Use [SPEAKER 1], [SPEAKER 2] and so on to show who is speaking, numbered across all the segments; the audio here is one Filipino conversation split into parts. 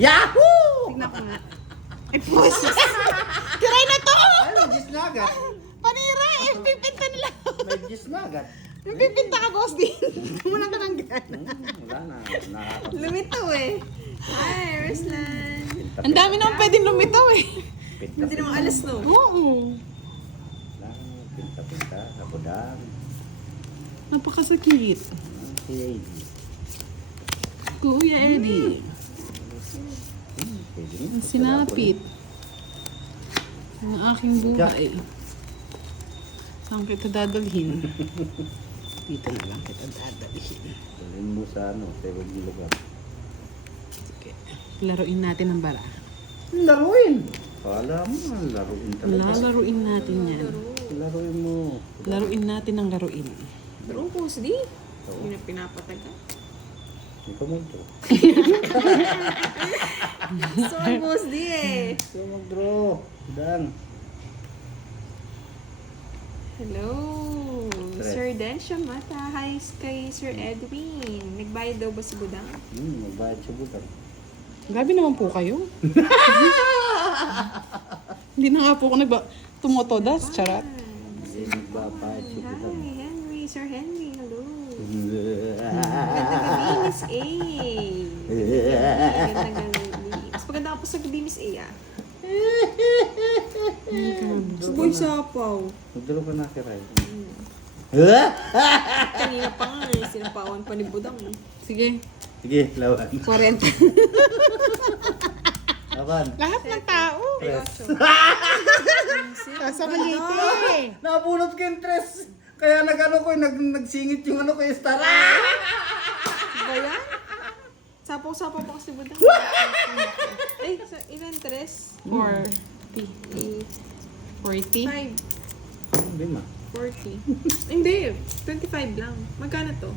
[SPEAKER 1] Yahoo!
[SPEAKER 2] Tignan ko nga. Ay, pusis. Kiray na to!
[SPEAKER 1] Ay, may gis na agad.
[SPEAKER 2] Panira, eh, pipinta nila.
[SPEAKER 1] May gis na agad.
[SPEAKER 2] Yung pipinta ka, boss din. Wala ka ng gana.
[SPEAKER 1] Hmm, wala na.
[SPEAKER 2] Lumitaw eh. Hi, Ruslan. Ang dami naman pwedeng lumitaw eh. Hindi naman alas no. Oo.
[SPEAKER 1] Pinta-pinta. Ako dan.
[SPEAKER 2] Napakasakit. Kuya Eddie. Ang sinapit. Ang aking buhay. Saan kita dadalhin? Dito na lang kita dadalhin.
[SPEAKER 1] Dalhin mo sa ano, sa ibang lugar.
[SPEAKER 2] Sige. Laruin natin ang bara.
[SPEAKER 1] Laruin! Kala mo, laruin talaga.
[SPEAKER 2] Lalaruin natin yan.
[SPEAKER 1] Laruin mo.
[SPEAKER 2] Laruin natin ang laruin.
[SPEAKER 3] Pero boss di. Hindi na pinapataga.
[SPEAKER 1] Ikaw ito.
[SPEAKER 3] Sorry boss di eh.
[SPEAKER 1] Ikaw mag-draw. Dan.
[SPEAKER 3] Hello. Sir Densha Mata. Hi kay Sir Edwin. Nagbayad daw ba si Budang?
[SPEAKER 1] Hmm, magbayad siya butang.
[SPEAKER 2] Grabe naman po kayo. Hindi na nga po ako nagba... Tumotodas, charat.
[SPEAKER 1] Hindi magbabayad siya
[SPEAKER 3] Hi,
[SPEAKER 1] butang.
[SPEAKER 3] Henry. Sir Henry, hello. Magandang gabi, Miss A. Magandang gabi. Mas maganda ka po sa gabi, Miss A ah. Suboy sapaw.
[SPEAKER 1] Magdalo ka na kiray.
[SPEAKER 3] Kanina pa nga eh. Sinapawan pa ni Budang. eh.
[SPEAKER 2] Sige,
[SPEAKER 1] Sige, lawan.
[SPEAKER 2] 40.
[SPEAKER 1] Laban.
[SPEAKER 2] Lahat ng tao.
[SPEAKER 1] Tres.
[SPEAKER 2] Sa maliti.
[SPEAKER 1] Nabunot ko yung tres. Kaya nag-ano ko, nag, nagsingit yung ano ko, yung star. Ah!
[SPEAKER 3] Ba yan? Sapaw-sapaw pa kasi Budang. Ay, sa ilan tres?
[SPEAKER 2] 40.
[SPEAKER 3] Eh,
[SPEAKER 2] 40.
[SPEAKER 3] Five.
[SPEAKER 1] Hindi ma.
[SPEAKER 3] 40. Hindi, 25 lang. Magkano to?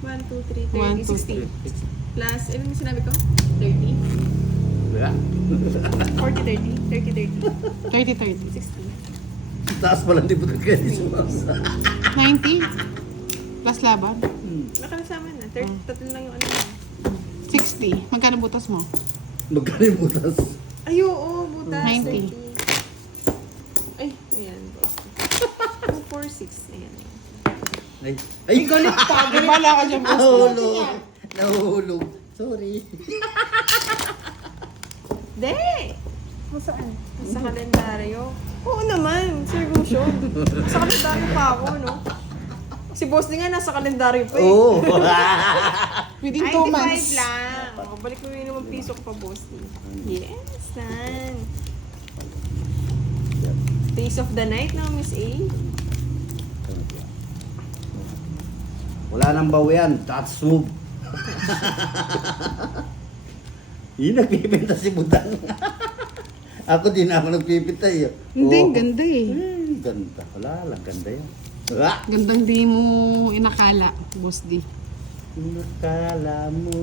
[SPEAKER 3] 1, 2, 3,
[SPEAKER 2] One,
[SPEAKER 3] 30,
[SPEAKER 2] two,
[SPEAKER 3] 16. Plus, ano yung sinabi ko? 30?
[SPEAKER 1] Wala.
[SPEAKER 3] 40, 30, 30,
[SPEAKER 2] 30, 30.
[SPEAKER 3] 60.
[SPEAKER 1] Taas pala di ba kaya di sumasa?
[SPEAKER 2] 90. Plus laban.
[SPEAKER 3] Nakasama na. 30, tatlo lang yung ano. mo.
[SPEAKER 2] 60. Magkano butas mo?
[SPEAKER 1] Magkano yung butas?
[SPEAKER 3] Ay, oo, butas.
[SPEAKER 2] 90.
[SPEAKER 3] 30. Ay, ayan, boss. 2, 4, 6. Ayan.
[SPEAKER 1] Ay, ay, galit pa.
[SPEAKER 2] Bala ka dyan, boss.
[SPEAKER 1] Nahulog. Nahulog. Sorry.
[SPEAKER 3] De! Saan? Sa kalendaryo. Oo naman, seryoso. Sa kalendaryo pa ako, no? Si boss din nga nasa kalendaryo pa eh.
[SPEAKER 1] Oo.
[SPEAKER 2] Within
[SPEAKER 3] Ay,
[SPEAKER 2] 2
[SPEAKER 3] 25
[SPEAKER 2] months.
[SPEAKER 3] lang. O, balik mo yun naman piso ko pa, boss. Yes, son. Days of the night na, Miss A.
[SPEAKER 1] Wala nang bawi yan. That's move. Yun, nagpipinta si Budang. ako din ako nagpipinta eh.
[SPEAKER 2] Hindi, ang ganda eh.
[SPEAKER 1] Hmm, ganda. Wala lang, ganda yan. Ah!
[SPEAKER 2] Gandang di mo inakala, boss D.
[SPEAKER 1] Nakala mo.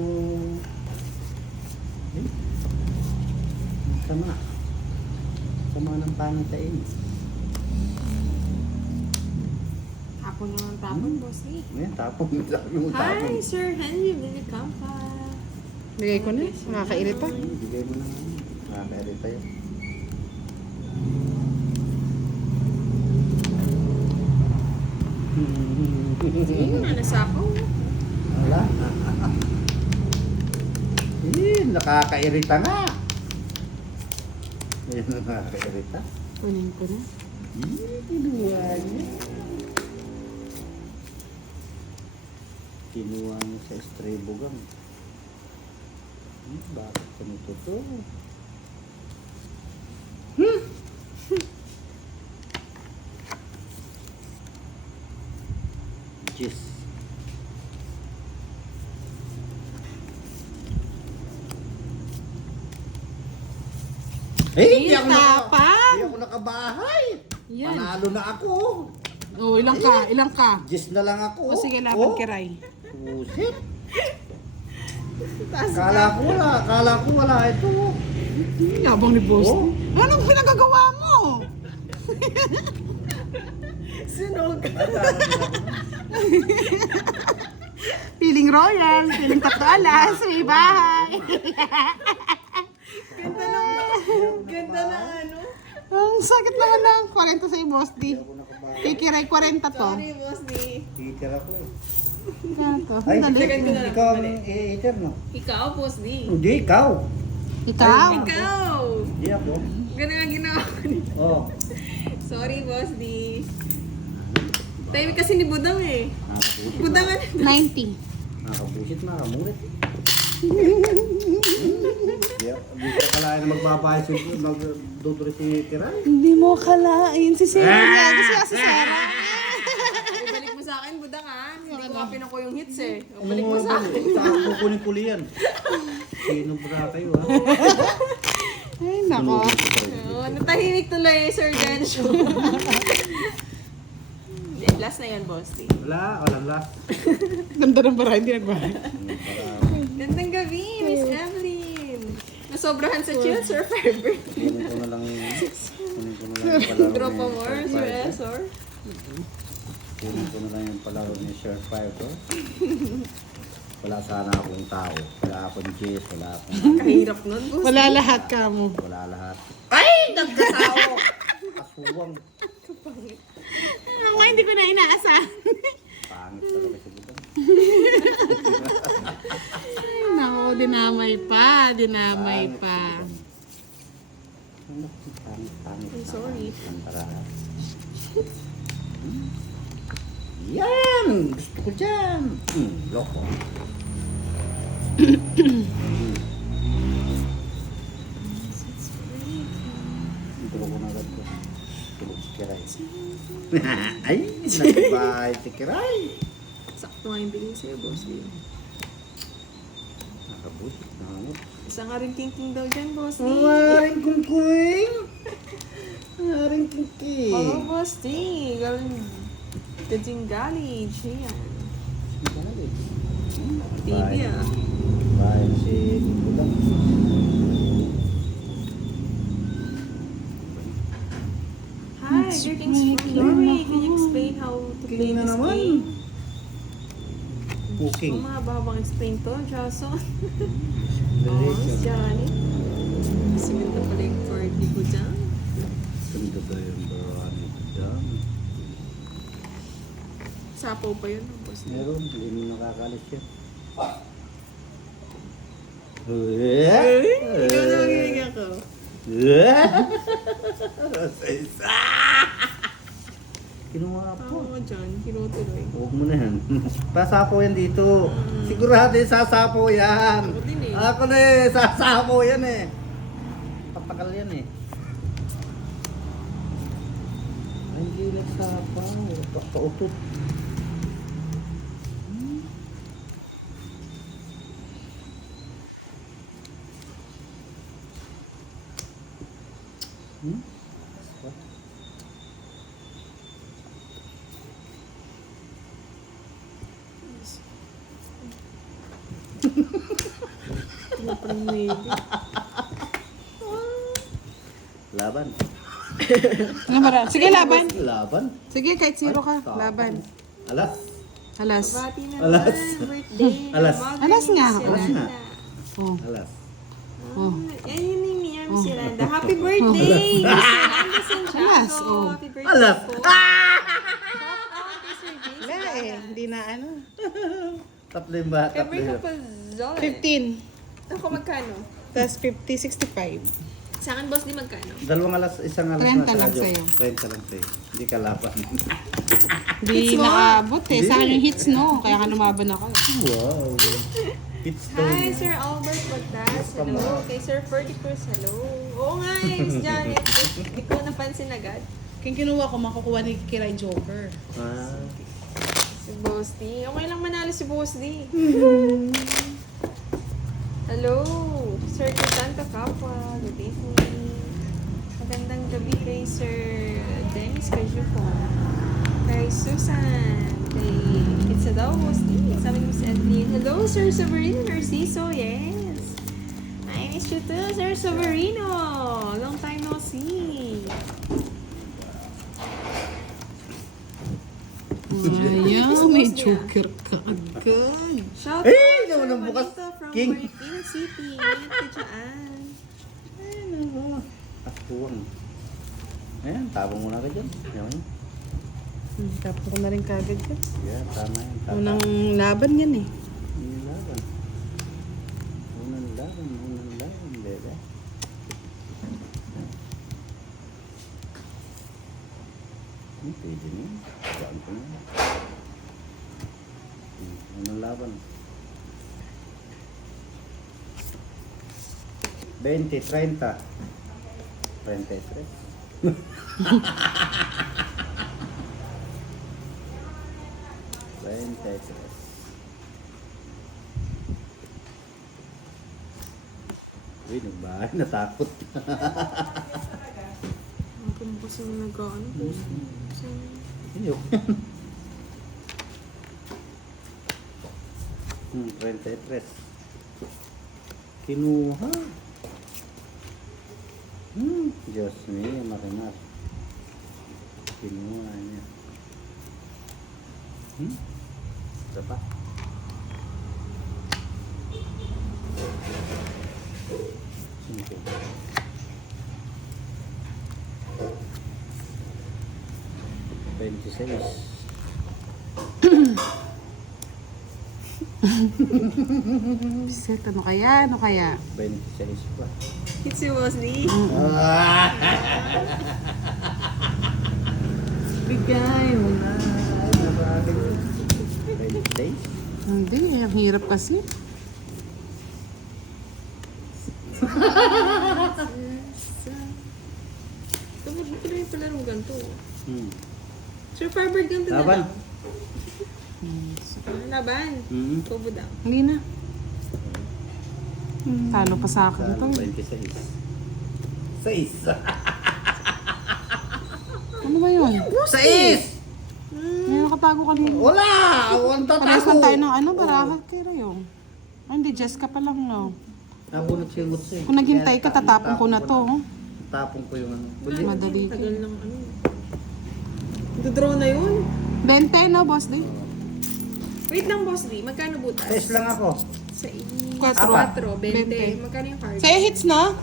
[SPEAKER 1] Eh, Sama. Sama ng pangitain.
[SPEAKER 3] Tapon naman tapon, boss A.
[SPEAKER 1] Ayan, tapong. Sabi mo
[SPEAKER 3] Hi,
[SPEAKER 1] tapong.
[SPEAKER 3] Sir Henry Villicampa.
[SPEAKER 2] Bigay ko na. Nakakairita.
[SPEAKER 1] Ay, Bigay mo na. Nakakairita yun.
[SPEAKER 3] Sige, nanasakaw.
[SPEAKER 1] Wala. Eh, nakakairita nga. Ayan, nakakairita.
[SPEAKER 2] Kunin ko na.
[SPEAKER 1] Eh, kinuha niya. Kinuha niya sa stray bugang. Hmm, bakit ganito to? Jeez. Eh, hindi ako, naka,
[SPEAKER 2] Tapang!
[SPEAKER 1] hindi ako nakabahay.
[SPEAKER 2] Yan.
[SPEAKER 1] Panalo na ako.
[SPEAKER 2] Oh, ilang ka? Ilang ka?
[SPEAKER 1] Jis na lang ako.
[SPEAKER 2] O sige, laban
[SPEAKER 1] Oh,
[SPEAKER 2] kiray.
[SPEAKER 1] Pusit. Kala ko wala, kala ko wala ito.
[SPEAKER 2] Yabang ni boss.
[SPEAKER 1] Oh.
[SPEAKER 2] Anong pinagagawa mo?
[SPEAKER 3] Sunog.
[SPEAKER 2] Feeling royal, feeling tatlo alas, may bahay.
[SPEAKER 3] Ganda ng, ganda ng ano.
[SPEAKER 2] Ang sakit naman ng 40 sa boss D. Kikiray 40 to.
[SPEAKER 3] Sorry, boss D.
[SPEAKER 1] Heater ako eh. Ay,
[SPEAKER 2] Dali.
[SPEAKER 3] Second ko na lang.
[SPEAKER 1] ikaw ang heater, no?
[SPEAKER 3] Ikaw, boss D.
[SPEAKER 1] Hindi, ikaw.
[SPEAKER 2] Ikaw.
[SPEAKER 3] Ikaw!
[SPEAKER 1] Hindi ako.
[SPEAKER 3] Ganun nga ginawa ko.
[SPEAKER 1] Oh.
[SPEAKER 3] Sorry, boss D. Tayo kasi ni Budang eh.
[SPEAKER 1] Nakabusit.
[SPEAKER 3] Budang ano?
[SPEAKER 2] 90.
[SPEAKER 1] Nakabusit, nakamulit. Hindi ko kalahin na magbabayad si magdodre si Tiray.
[SPEAKER 2] Hindi mo kalain si Sarah. Kasi si Sarah.
[SPEAKER 3] Ibalik mo sa akin, Budang ah. Hindi ko nga pinako yung hits eh.
[SPEAKER 1] Ano
[SPEAKER 3] Ibalik mo sa akin.
[SPEAKER 1] Saan ko kukunin puli yan? Sino ba kayo, ha?
[SPEAKER 2] Ay, nako.
[SPEAKER 3] Oh, natahimik tuloy, Sir Densho. Last na yan, boss D.
[SPEAKER 1] Wala, walang last.
[SPEAKER 2] Ganda ng bara, hindi nagbahay.
[SPEAKER 3] Gandang gabi, Miss Evelyn. Nasobrahan sa chill, Sir Fiber.
[SPEAKER 1] Kunin ko na lang yung... Kunin ko na lang yung palaro
[SPEAKER 3] Tropa
[SPEAKER 1] ni
[SPEAKER 3] more,
[SPEAKER 1] Sir
[SPEAKER 3] Sir
[SPEAKER 1] Five. Kunin ko na lang yung palaro ni Sir Five, oh. Wala sana akong tao. Wala akong Jess, wala akong...
[SPEAKER 3] Kahirap nun, boss.
[SPEAKER 2] Wala lahat ka mo.
[SPEAKER 1] Wala lahat. Ay! Nagkatao! Kasuwang.
[SPEAKER 2] Hindi ko na inaasahan.
[SPEAKER 1] Pangit talaga Budang.
[SPEAKER 2] Ay, nako, dinamay pa. Dinamay pa.
[SPEAKER 1] Ano? Pangit, pangit.
[SPEAKER 3] I'm sorry.
[SPEAKER 1] Ang tara. Yan! Gusto ko dyan! Hmm, loko. Tulog ko na agad Kiray. Ay! Nagbahay si Kiray!
[SPEAKER 3] Sakto nga yung bilhin sa'yo, boss.
[SPEAKER 1] Nakabusit na.
[SPEAKER 3] Isa nga rin king-king daw dyan, boss D.
[SPEAKER 1] Maring kungkuing! Maring kingking!
[SPEAKER 3] Oo, boss D. Galing Kajingali, Jian. TV ah.
[SPEAKER 1] Bahay si Budang.
[SPEAKER 3] Hi, greetings from Norway. Can you explain how to play
[SPEAKER 1] na
[SPEAKER 3] this
[SPEAKER 1] naman.
[SPEAKER 3] game?
[SPEAKER 1] Cooking.
[SPEAKER 3] Oh, mahabang explain to, Jason.
[SPEAKER 1] Very
[SPEAKER 3] Oh, si Johnny. Kasi ganda pala yung party ko dyan.
[SPEAKER 1] Ganda ba yung barani dyan?
[SPEAKER 3] Sapaw pa yun, boss.
[SPEAKER 1] Meron, hindi mo nakakalis yan.
[SPEAKER 3] Magiging ako.
[SPEAKER 1] Rosesa! Kinuha po.
[SPEAKER 3] Oo, John. Kinutuloy.
[SPEAKER 1] Huwag mo na yan. Pasapo yan dito. Sigurado yung sasapo yan.
[SPEAKER 3] Ako din eh.
[SPEAKER 1] Ako na eh, sasapo yan eh. Patakal yan eh. Ay, hindi nagsapaw. Pakautot. Hmm? Laban.
[SPEAKER 2] Ano? Sige, laban.
[SPEAKER 1] Laban?
[SPEAKER 2] Sige, kahit zero ka. Laban.
[SPEAKER 1] Alas.
[SPEAKER 2] Alas.
[SPEAKER 1] Alas.
[SPEAKER 3] birthday.
[SPEAKER 1] Alas.
[SPEAKER 2] Alas nga.
[SPEAKER 1] Alas nga.
[SPEAKER 2] Oh.
[SPEAKER 1] Alas.
[SPEAKER 2] Oh.
[SPEAKER 3] Ah, Mia Miss Yolanda. Happy birthday! Miss Yolanda Santiago.
[SPEAKER 2] Alas, oh.
[SPEAKER 3] Happy birthday
[SPEAKER 1] Alas.
[SPEAKER 3] po. Jason.
[SPEAKER 2] Wala eh. Hindi na ano.
[SPEAKER 1] Tatlo yung ba? Tatlo
[SPEAKER 3] Every
[SPEAKER 1] yun.
[SPEAKER 3] couple zone.
[SPEAKER 2] 15.
[SPEAKER 3] Ako magkano?
[SPEAKER 2] Tapos 50, 65.
[SPEAKER 3] Sa akin, boss, di magkano?
[SPEAKER 1] Dalawang alas, isang alas
[SPEAKER 2] 30
[SPEAKER 1] na sa
[SPEAKER 2] lang
[SPEAKER 1] radyo.
[SPEAKER 2] sa'yo.
[SPEAKER 1] 30 lang sa'yo. Hindi ka laban.
[SPEAKER 2] Hindi
[SPEAKER 3] Hits mo?
[SPEAKER 2] nakaabot eh. Sa akin yung hits no. Kaya ka lumaban ako.
[SPEAKER 1] wow. It's
[SPEAKER 3] Hi, Sir Albert Bagdas. Hello. Kay Sir Ferdy Cruz. Hello. Oo nga eh, Miss Janet. Hindi ko napansin agad.
[SPEAKER 2] Kung kinuha ko, makukuha ni Kiray Joker.
[SPEAKER 1] Ah,
[SPEAKER 3] Si Boss D. Okay lang manalo si Boss D. Hello, Sir Crisanto Kapwa. Good evening. Magandang gabi kay Sir Dennis Cajupo. Kay Susan. It's a daw, D. Sabi ni Miss Evelyn. Hello, Sir Severino Narciso. Yes. I miss you too, Sir Severino. Long time no see.
[SPEAKER 2] Ayaw, may Choker ka agad.
[SPEAKER 3] Shout
[SPEAKER 1] Eh,
[SPEAKER 3] out,
[SPEAKER 1] naman
[SPEAKER 3] Sir
[SPEAKER 1] ang bukas.
[SPEAKER 3] Juanito from
[SPEAKER 1] King.
[SPEAKER 3] Marikina City. Ingat ka dyan.
[SPEAKER 1] Ayun, ano. Aspuwang. Ayan, tabong muna ka dyan. Yan.
[SPEAKER 2] Hmm, tapos ko na rin kagad yan.
[SPEAKER 1] Yan, tama. Tama.
[SPEAKER 2] Unang laban yan eh.
[SPEAKER 1] Unang laban. Unang laban, unang laban, bebe. Hmm, pwede na yun. Saan ko na. Hmm, Unang laban. 20, 30. 33. Twenty-tres. Uy, nagbahay, natakot.
[SPEAKER 3] Ako mo kasi nag-ano.
[SPEAKER 1] Ayok. hmm, 33. Kinuha. Hmm, Diyos me, makinas. Kinuha niya. 26.
[SPEAKER 2] Bisit, ano kaya? Ano kaya?
[SPEAKER 1] 26 pa.
[SPEAKER 3] It's si Wesley.
[SPEAKER 1] Bigay mo na. 26?
[SPEAKER 2] Hindi, eh, ang hirap kasi.
[SPEAKER 3] Tumulong ko na yung palarong ganito.
[SPEAKER 1] Hmm.
[SPEAKER 3] Sir Firebird, ganito na
[SPEAKER 1] Laban.
[SPEAKER 3] lang. Laban.
[SPEAKER 1] Hmm.
[SPEAKER 3] Tubo daw.
[SPEAKER 2] Hindi na. Talo pa sa akin to.
[SPEAKER 1] Saan?
[SPEAKER 2] eh.
[SPEAKER 1] 26. Seis.
[SPEAKER 2] Ano ba yun?
[SPEAKER 1] Seis!
[SPEAKER 2] May nakatago kanina.
[SPEAKER 1] Wala! Ang
[SPEAKER 2] Parehas
[SPEAKER 1] tatago.
[SPEAKER 2] lang tayo ng ano, barahat kay Rayo. Ay, hindi, Jessica pa lang, no.
[SPEAKER 1] Nabunot siya yung mutsi.
[SPEAKER 2] Kung naghintay ka, tatapon ko na to. oh.
[SPEAKER 1] Tapong ko yung ano.
[SPEAKER 2] Madali ka.
[SPEAKER 3] Tagal ng ano. Dodraw na yun.
[SPEAKER 2] 20, no, boss day?
[SPEAKER 3] Wait lang, Boss D. Magkano butas?
[SPEAKER 1] seis lang ako.
[SPEAKER 3] Sa.
[SPEAKER 2] Quatro.
[SPEAKER 3] 4, 20.
[SPEAKER 2] 20.
[SPEAKER 3] Magkano yung card?
[SPEAKER 2] Sa'yo hits, no?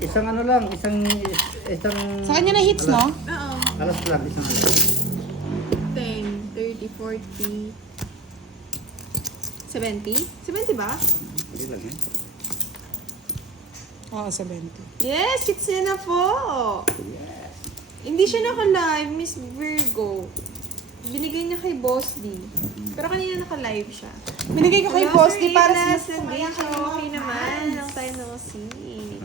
[SPEAKER 1] Isang ano lang, isang... isang
[SPEAKER 2] Sa kanya na hits, no?
[SPEAKER 3] Oo.
[SPEAKER 1] Alas lang, isang alas.
[SPEAKER 3] 10, 30, 40, 70? 70 ba?
[SPEAKER 1] Hindi lang eh.
[SPEAKER 2] Oo, sa 20.
[SPEAKER 3] Yes, it's na po.
[SPEAKER 1] Yes.
[SPEAKER 3] Hindi siya naka-live, Miss Virgo. Binigay niya kay Boss D. Pero kanina naka-live siya.
[SPEAKER 2] Binigay ko kay
[SPEAKER 3] Hello,
[SPEAKER 2] boss
[SPEAKER 3] Sir
[SPEAKER 2] di para sa...
[SPEAKER 3] Hindi siya okay naman. Long time no see.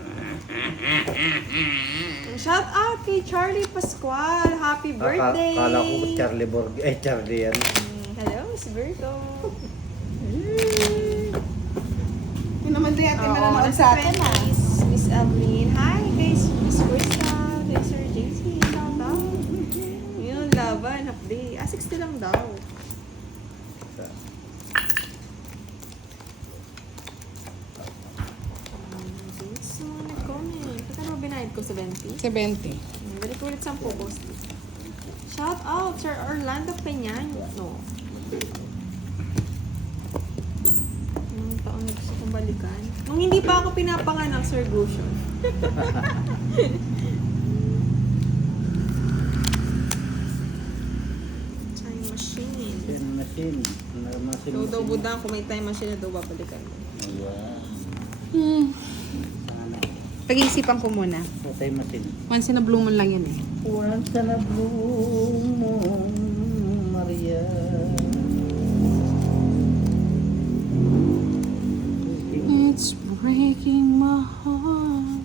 [SPEAKER 3] Shout out kay Charlie Pascual. Happy birthday!
[SPEAKER 1] Kala ko Charlie Borg... Eh, Charlie yan.
[SPEAKER 3] Mm, Hello, Miss Virgo.
[SPEAKER 2] Yun naman din atin
[SPEAKER 3] Oo,
[SPEAKER 2] nanonood
[SPEAKER 3] nasa
[SPEAKER 2] sa atin, ah.
[SPEAKER 3] 20s, Miss Evelyn. Hi, guys. Miss Crystal. Update. Ah, 60 lang daw. Ko? 70?
[SPEAKER 2] Sa 20.
[SPEAKER 3] Hmm, Balik ko ulit 10 boss. Shout out, Sir Orlando Peñaño. No. Anong taon na gusto kong balikan? Nung hindi pa ako pinapanganak, Sir Gushon. Time machine.
[SPEAKER 1] Machine. Ano, Machine,
[SPEAKER 3] So, daw
[SPEAKER 1] machine.
[SPEAKER 3] budang kung may time machine na daw babalikan mo.
[SPEAKER 1] Ayan.
[SPEAKER 2] Hmm.
[SPEAKER 1] Sana.
[SPEAKER 2] Pag-iisipan ko muna.
[SPEAKER 1] So, time machine.
[SPEAKER 2] Once in a blue moon lang yun eh.
[SPEAKER 1] Once in a blue moon, Maria.
[SPEAKER 2] It's breaking my heart.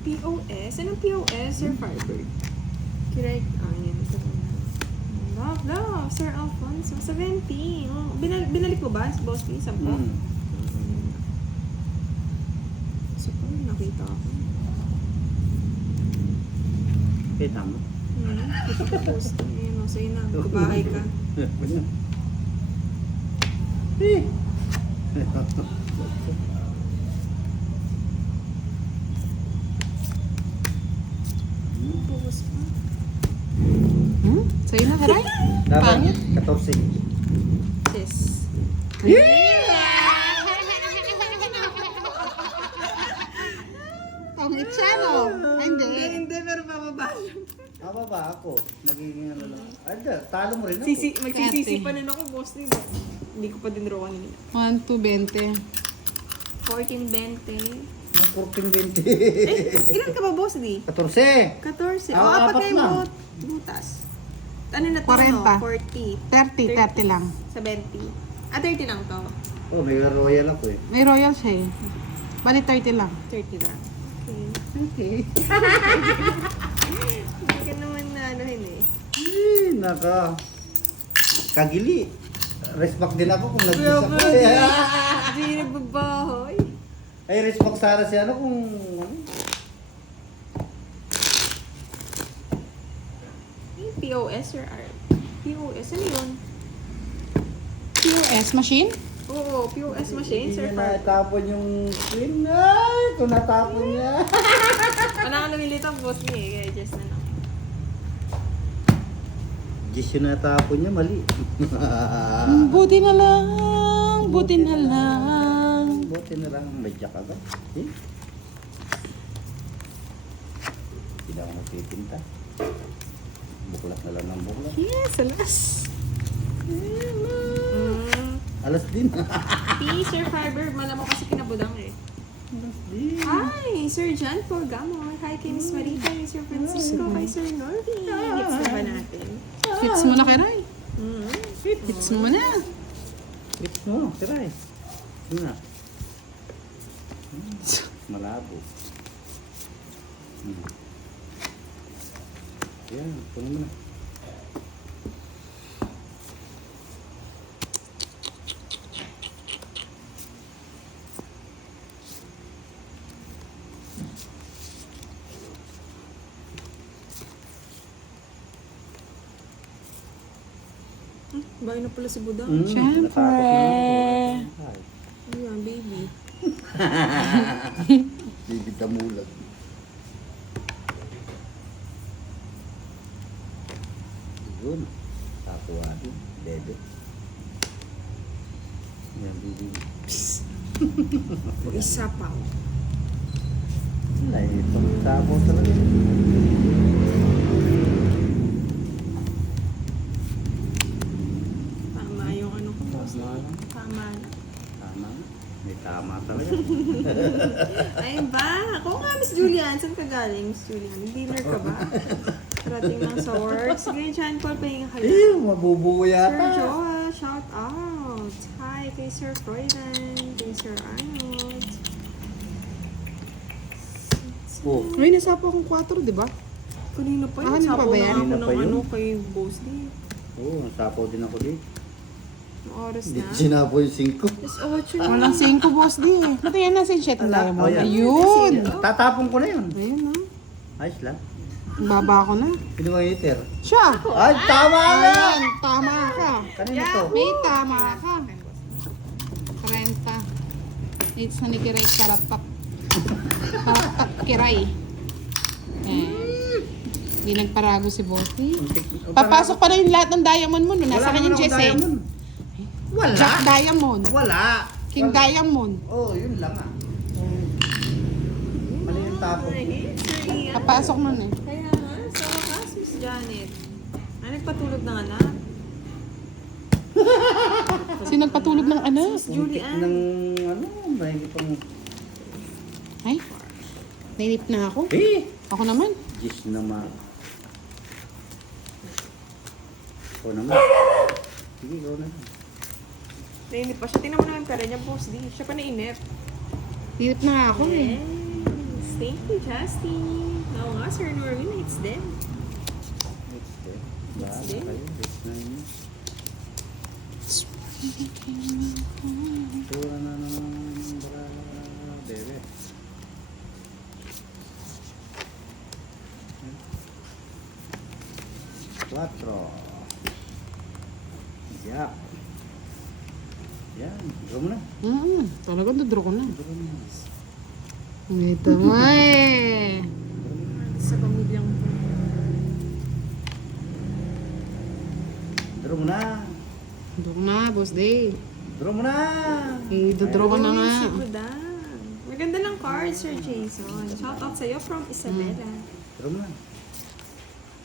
[SPEAKER 3] POS? Anong POS, Sir Firebird? Correct. Ah, yan. Ito na. Love, love. Sir Alfonso. 70. Oh, binal binalik mo ba, Boss P? Sampo?
[SPEAKER 1] Hmm.
[SPEAKER 3] So, paano nakita ako?
[SPEAKER 1] Kita mo?
[SPEAKER 3] Hmm, kita ko post. Ayun o, sa'yo na. Kabahay ka.
[SPEAKER 1] Eh.
[SPEAKER 3] Bukas pa.
[SPEAKER 2] Hmm? Sa'yo na. Aray?
[SPEAKER 1] Dapat
[SPEAKER 2] Pangit.
[SPEAKER 1] 14.
[SPEAKER 3] Sis.
[SPEAKER 2] Pangit siya, no? Ay, Hindi.
[SPEAKER 3] Hindi, pero bababa.
[SPEAKER 1] Ako ba ako? Magiging ano lang. Ay, da, talo mo rin ako.
[SPEAKER 3] Sisi, magsisisi pa rin ako, boss. Di ba? Hindi ko pa din raw kanina.
[SPEAKER 2] 1, 2, 20.
[SPEAKER 3] 14, 20.
[SPEAKER 1] Ang 14-20.
[SPEAKER 3] Eh, ilan ka ba, boss, di?
[SPEAKER 1] 14!
[SPEAKER 3] 14.
[SPEAKER 1] Ah,
[SPEAKER 3] oh, apat
[SPEAKER 1] na.
[SPEAKER 3] but, butas. Ano na to,
[SPEAKER 2] 40.
[SPEAKER 3] no? 40.
[SPEAKER 2] 30, 30 lang.
[SPEAKER 3] Sa 20. Ah, 30 lang to.
[SPEAKER 1] Oh, may royal ako eh.
[SPEAKER 2] May royal siya eh. Bali 30 lang.
[SPEAKER 3] 30 lang. Okay.
[SPEAKER 2] Okay.
[SPEAKER 3] Hindi ka naman na ano yun eh.
[SPEAKER 1] Eh, naka. Kagili. Respect din ako kung nag-isa ko.
[SPEAKER 3] di. Hindi nagbabahoy.
[SPEAKER 1] Ay, respect sana si ano kung...
[SPEAKER 3] Yung POS or R? POS, ano yun?
[SPEAKER 2] POS machine?
[SPEAKER 3] Oo, POS machine,
[SPEAKER 1] Hindi
[SPEAKER 3] sir.
[SPEAKER 1] niya natapon yung screen. Ay, kung natapon niya.
[SPEAKER 3] Wala ka lumilitang boss niya eh, kaya just na lang.
[SPEAKER 1] Just yung natapon niya, mali.
[SPEAKER 2] Mm, Buti na lang. Buti na lang.
[SPEAKER 1] Buti na lang, may jack agad. Eh? Hindi na ako magtitinta. Buklat na lang ng buklat.
[SPEAKER 3] Yes, alas. Mm.
[SPEAKER 1] Alas din.
[SPEAKER 3] P, Sir Fiber, malamang kasi kinabudang eh.
[SPEAKER 1] Alas din.
[SPEAKER 3] Hi, Sir John Polgamon. Hi kay Miss Marita, kay Sir Francisco, kay Sir Norby. Next na ba natin?
[SPEAKER 2] Fits mo na kay Ray.
[SPEAKER 3] Mm.
[SPEAKER 2] Fits mo na.
[SPEAKER 1] Fix mo, try. Yun na. Hmm, Malabo. Hmm. Yan, puno na.
[SPEAKER 3] Bahay na pala si Budang.
[SPEAKER 1] Mm,
[SPEAKER 2] Siyempre.
[SPEAKER 1] natakot na ako. Ay,
[SPEAKER 3] Ayan, baby.
[SPEAKER 1] Bibig damulag. Yun. Takuha din. Bebe. Yan, bibig.
[SPEAKER 3] Isa pa.
[SPEAKER 1] Wala eh. Itong tapo talaga.
[SPEAKER 3] Tama yung ano ko.
[SPEAKER 1] Tama lang.
[SPEAKER 3] Tama na.
[SPEAKER 1] Tama. May tama talaga.
[SPEAKER 3] Ay ba? Ako nga, Miss Julian. Saan ka galing, Miss Julian? Dinner ka ba? Parating lang sa work. Sige, John Paul, pahinga ka lang.
[SPEAKER 1] Eh, mabubuo
[SPEAKER 3] Sir
[SPEAKER 1] yata.
[SPEAKER 3] Joa, shout out. Hi kay Sir Freudan, kay Sir Arnold.
[SPEAKER 1] Oh,
[SPEAKER 2] May nasapo akong 4, di ba?
[SPEAKER 3] Kanina pa
[SPEAKER 2] Ah,
[SPEAKER 3] yun.
[SPEAKER 2] ano pa
[SPEAKER 3] Sapo
[SPEAKER 2] ba
[SPEAKER 3] na
[SPEAKER 2] yan?
[SPEAKER 3] ako
[SPEAKER 1] Kanina
[SPEAKER 3] ng
[SPEAKER 1] pa yun?
[SPEAKER 3] ano kay Boss D.
[SPEAKER 1] Oo, nasapaw din ako dito.
[SPEAKER 3] Ang oras
[SPEAKER 1] Hindi
[SPEAKER 3] na.
[SPEAKER 1] ko sinapo yung 5.
[SPEAKER 3] Yes, 8 na.
[SPEAKER 2] Walang 5 boss di. Ba't yan nasa 7
[SPEAKER 1] Ala,
[SPEAKER 2] tayo mo?
[SPEAKER 1] oh, yan.
[SPEAKER 2] Ayun.
[SPEAKER 1] Tatapon ko na yun.
[SPEAKER 2] Ayun na.
[SPEAKER 1] Ayos lang.
[SPEAKER 2] Baba ko na.
[SPEAKER 1] Sino ba yung heater?
[SPEAKER 2] Siya.
[SPEAKER 1] Ay, tama na!
[SPEAKER 2] Ayan, tama ka.
[SPEAKER 1] Kanina to.
[SPEAKER 2] May tama ka. 30. It's na ni Kiray Karapak. Karapak Kiray. Eh. Hindi nagparago si Bossy. Papasok pa yung lahat ng diamond mo no. Nasa kanyang Jesse.
[SPEAKER 1] diamond. Wala.
[SPEAKER 2] Jack Diamond.
[SPEAKER 1] Wala.
[SPEAKER 2] King
[SPEAKER 1] Wala.
[SPEAKER 2] Diamond.
[SPEAKER 1] Oo, oh, yun lang ah. Mali yung tapo.
[SPEAKER 2] Papasok nun eh.
[SPEAKER 3] Janet. Ay, nagpatulog ng anak.
[SPEAKER 2] Sino nagpatulog ng anak?
[SPEAKER 3] Miss Julian.
[SPEAKER 1] Ng ano, mahigit pang...
[SPEAKER 2] Ay, nainip na ako.
[SPEAKER 1] Eh!
[SPEAKER 2] Ako naman.
[SPEAKER 1] Diyos naman. Ikaw naman. Sige, ikaw na.
[SPEAKER 3] Nainip pa siya. Tingnan mo naman pera niya, Boss D. Siya pa nainip.
[SPEAKER 2] Nainip na ako eh.
[SPEAKER 3] Yes. Thank you, Justin. Oo nga, Sir Norwin. It's them.
[SPEAKER 1] Na yun. Tura na naman. Baka, bebe. Quatro. Yak. Yan. Draw mo na.
[SPEAKER 2] Mm, talagang dudro ko na. Ito nga eh.
[SPEAKER 3] Sa pamilyang
[SPEAKER 2] boss day.
[SPEAKER 1] Draw mo na!
[SPEAKER 2] Eh, dodraw ka na nga.
[SPEAKER 3] Maganda ng card, Sir Jason. Shout out sa'yo from Isabela.
[SPEAKER 1] Draw mo na.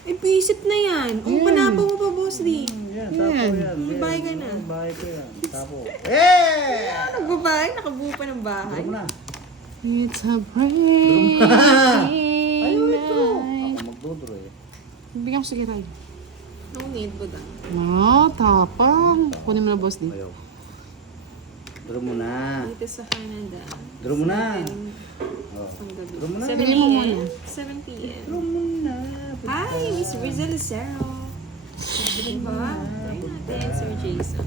[SPEAKER 3] Eh, visit na yan. Ang
[SPEAKER 2] Yan.
[SPEAKER 3] panapa mo pa, Boss D.
[SPEAKER 1] Yan,
[SPEAKER 2] Yan.
[SPEAKER 1] tapo yan.
[SPEAKER 3] May
[SPEAKER 1] Yan.
[SPEAKER 3] bahay ka na.
[SPEAKER 1] Bahay ko yan. Tapo. Eh!
[SPEAKER 3] Nagbabahay, nakabuo pa ng bahay.
[SPEAKER 1] Draw mo na.
[SPEAKER 2] It's a break.
[SPEAKER 1] Ayaw ito. Ako magdodraw eh.
[SPEAKER 2] Bigyan ko sige, Ray.
[SPEAKER 3] No need, Budang.
[SPEAKER 2] Ah, tapang. Kunin mo na, boss day.
[SPEAKER 1] Ayaw. Draw mo na.
[SPEAKER 3] Dito sa Canada.
[SPEAKER 1] Draw mo na. Oh. Draw mo na.
[SPEAKER 3] 7
[SPEAKER 2] Bili mo
[SPEAKER 3] p.m.
[SPEAKER 2] muna.
[SPEAKER 3] 7 p.m.
[SPEAKER 1] Draw mo na.
[SPEAKER 3] Hi, Miss Riza Lucero. Diba? Try natin, Sir Jason.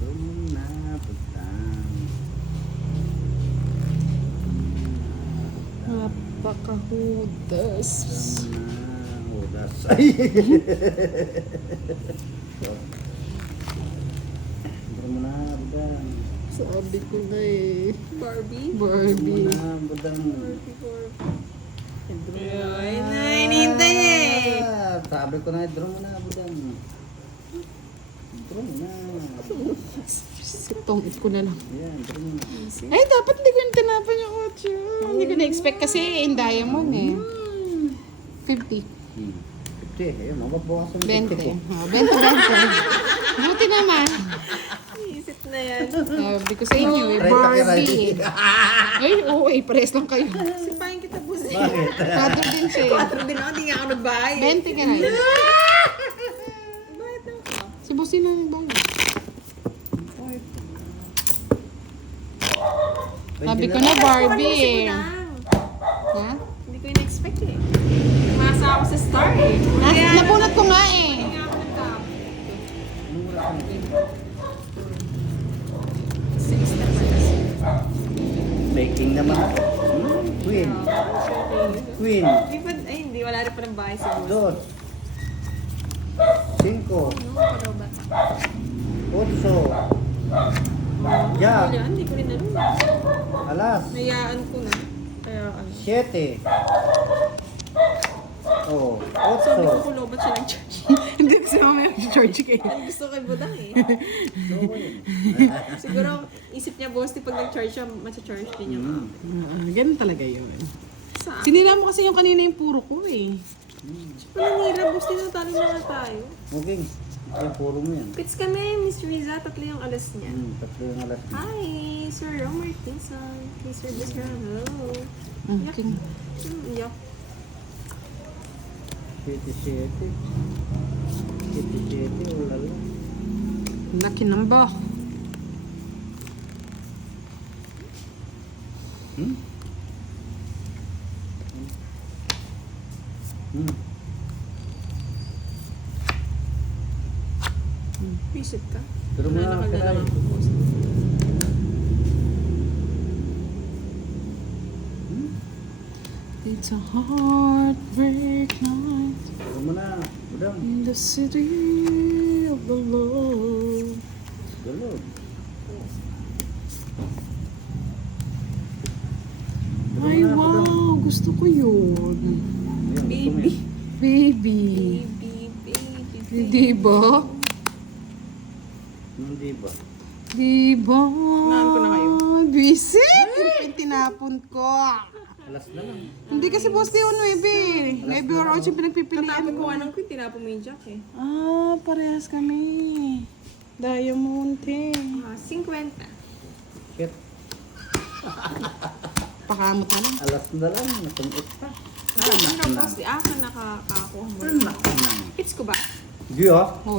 [SPEAKER 1] Draw mo na. Putang.
[SPEAKER 2] Napakahudas.
[SPEAKER 1] Draw mo na. Hudas. Ay! Draw mo na. Budang.
[SPEAKER 2] Sabi ko na eh.
[SPEAKER 3] Barbie?
[SPEAKER 2] Barbie.
[SPEAKER 1] Mo na. Budang.
[SPEAKER 3] Barbie, Barbie. Ay, na, hinihintay eh.
[SPEAKER 1] Ah, Sabi ko na, draw mo na, budang. Draw mo na.
[SPEAKER 2] Sitong it ko na lang.
[SPEAKER 1] Yan, draw mo na.
[SPEAKER 2] Ay, dapat hindi ko yung tinapan yung kotse. Hindi ko na-expect kasi in diamond eh. 50.
[SPEAKER 1] Hmm. 50, ayun, mababawasan mo
[SPEAKER 2] 20.
[SPEAKER 1] 50 ko.
[SPEAKER 2] Oh, 20, 20. Buti naman.
[SPEAKER 3] Isip na yan.
[SPEAKER 2] Sabi ko sa inyo eh,
[SPEAKER 1] takiray.
[SPEAKER 2] Barbie. Ay, oo eh, pares lang kayo.
[SPEAKER 3] Sipahin kita, Boss D.
[SPEAKER 1] Bakit?
[SPEAKER 2] Father din siya eh.
[SPEAKER 3] Din ako, hindi nga ako nagbahay.
[SPEAKER 2] 20 ka na eh.
[SPEAKER 3] Bakit ako?
[SPEAKER 2] Si Bossy na yung bago. Sabi ko na Barbie eh. Ha?
[SPEAKER 3] Hindi ko in-expect eh. Umasa ako sa star eh.
[SPEAKER 2] Nas- Napunat ko nga eh.
[SPEAKER 3] Nga.
[SPEAKER 1] Baking naman. Hmm, Queen. Queen.
[SPEAKER 3] Di ba, ay hindi, wala rin pa ng bahay sa boss.
[SPEAKER 1] Dos. Cinco. Otso. Ya.
[SPEAKER 3] Hindi ko rin alam.
[SPEAKER 1] Alas.
[SPEAKER 3] Nayaan ko na. Kaya ano.
[SPEAKER 1] Siete. Oo. Oh.
[SPEAKER 3] Sabi ko, kulobat siya ng church.
[SPEAKER 2] Hindi kasi mamaya sa church kayo.
[SPEAKER 3] Ang gusto kay Budang eh. Siguro, isip niya, boss, di pag nag-church siya, masa-church din yung
[SPEAKER 1] mm.
[SPEAKER 2] Uh, ganun talaga yun.
[SPEAKER 3] Saan?
[SPEAKER 2] Sinira mo kasi yung kanina yung puro ko eh.
[SPEAKER 3] Hmm. Ano nira, boss, tinatali na nga tayo.
[SPEAKER 1] Okay. Ay, puro mo yan.
[SPEAKER 3] Pits kami, Miss Riza, tatlo yung alas niya.
[SPEAKER 1] Hmm, tatlo yung alas niya.
[SPEAKER 3] Hi, Sir Romer Tinson. Hey, Sir Bisra, hello.
[SPEAKER 2] Ah,
[SPEAKER 3] mm, Yuck.
[SPEAKER 1] Mm, yuck. 77 oh lala
[SPEAKER 2] laki number hmm?
[SPEAKER 1] Hmm. hmm
[SPEAKER 3] Visit ka?
[SPEAKER 1] Pero mga
[SPEAKER 3] kailangan. Hmm?
[SPEAKER 2] It's a heartbreak night.
[SPEAKER 1] Pero mo na, budang.
[SPEAKER 2] in the city of the Lord.
[SPEAKER 1] Galod.
[SPEAKER 2] Ay, wow! Gusto ko yun.
[SPEAKER 3] Baby.
[SPEAKER 2] Baby.
[SPEAKER 3] Baby, baby, baby.
[SPEAKER 2] Di ba?
[SPEAKER 1] Hindi ba?
[SPEAKER 2] Di ba?
[SPEAKER 3] Naan ko na kayo.
[SPEAKER 2] Busy! Yung tinapon ko.
[SPEAKER 1] Alas na lang.
[SPEAKER 2] Hindi kasi boss di yun, 9. 9 or 8 pinagpipilian
[SPEAKER 3] Katapos ko
[SPEAKER 2] ko.
[SPEAKER 3] anong queen, tinapon mo yung jack eh.
[SPEAKER 2] Ah, parehas kami. Diamond eh.
[SPEAKER 3] Ah, 50.
[SPEAKER 1] Shit.
[SPEAKER 2] Pakamot na lang.
[SPEAKER 1] Alas na lang. Natungkot pa.
[SPEAKER 3] Ah, ano, boss, di ako nakakakuha mo.
[SPEAKER 1] Anak na.
[SPEAKER 3] Hits ko ba?
[SPEAKER 1] Hindi ah.